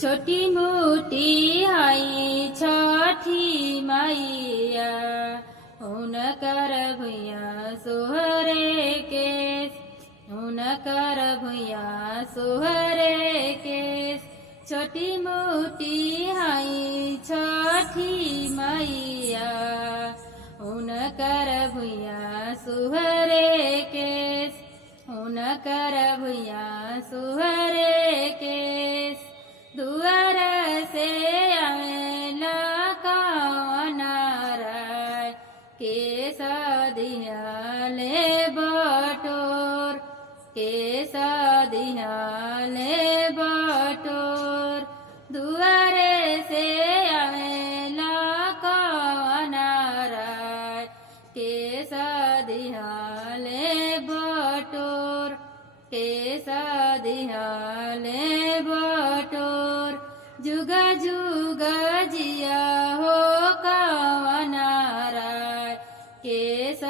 छोटी मोटी हाई छठी मैया हुनकर भुइया सोहरे केस हुनकर भुइया सोहरे केस छोटी मोटी हाई छठी मैया हुनकर भुइया सोहरे केस हुनकर भुइया सोहरे केस दुआर से आवेला कावनाराय केस दिहाले बटोर केस दिहाले बटोर दुआर से आवेला कावनाराय केस दिहाले बटोर केस दिहाले बटोर जुग जुग जिया हो कावनाराय केस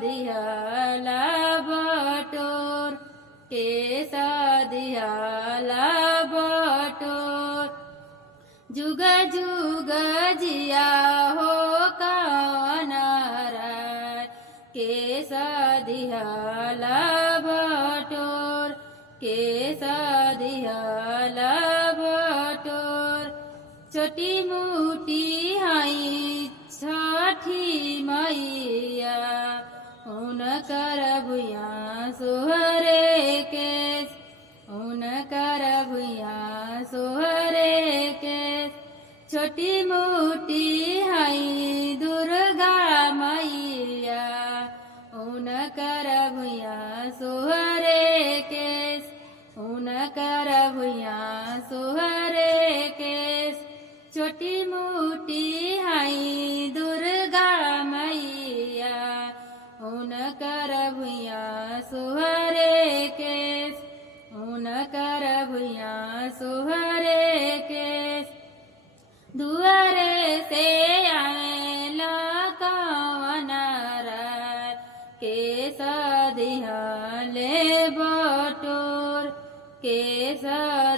दिहाला बटोर केस दिहाला बटोर जुग जुग जिया हो कावनाराय केस दिहाला बटोर केस दिहाला बटोर छोटी मोटी हाई छठी मैया हुनकर भुइया सोहरे केस हुनकर भुइया सोहरे केस छोटी मोटी हाई दुर्गा मैया हुनकर भुइया सोहरे केस हुनकर भुइया सोहरे केस छोटी मोटी हाई दुर्गा मैया हुनकर भुइया सोहरे केस हुनकर भुइया सोहरे केस दुआरे से आवेला कावनाराय केस दिहाले बटोर केस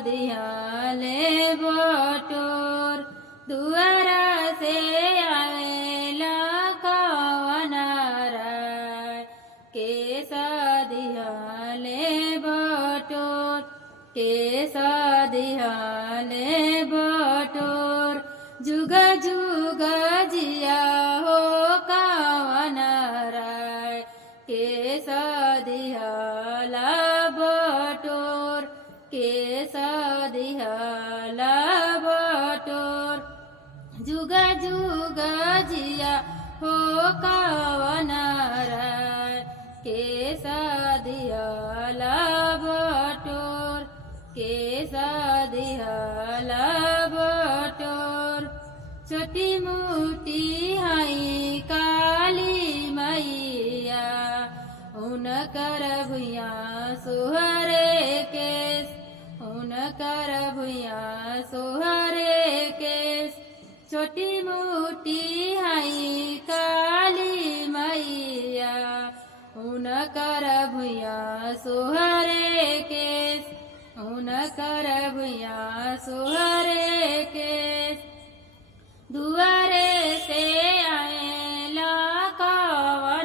दिहाले बटोर दुआरा से आवेला कावनाराय केस दिहाले बटोर केस दिहाले बटोर जुग जुग जिया हो कावनाराय केस दिहाला बटोर केस दिहाला बटोर जुग जुग जिया हो कावनाराय केस दिहाला बटोर केस दिहाला बटोर छोटी मोटी हाई काली मैया हुनकर भुइया सोहरे केस हुनकर भुइया सोहरे केस छोटी मोटी हाई काली मैया हुनकर भुइया सोहरे केस हुनकर भुइया सोहरे केस दुआरे से आवेला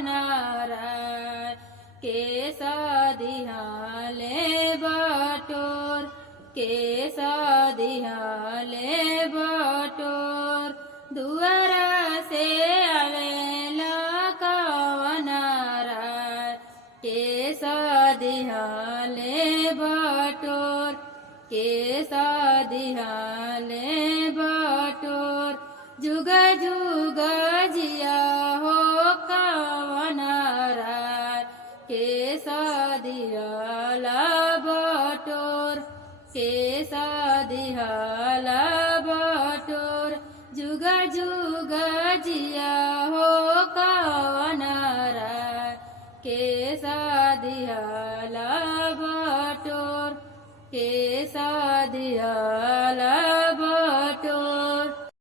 कावनाराय केस दिहाले बटोर केस दिहाले बटोर दुआरा से आवेला कावनाराय केस दिहाले बटोर केस दिहाले बटोर जुग जुग जिया हो कावनाराय केस दिहाला बटोर केस दिहाला बटोर जुग जुग जिया हो कावनाराय केस दिहाला बटोर केस दिहाला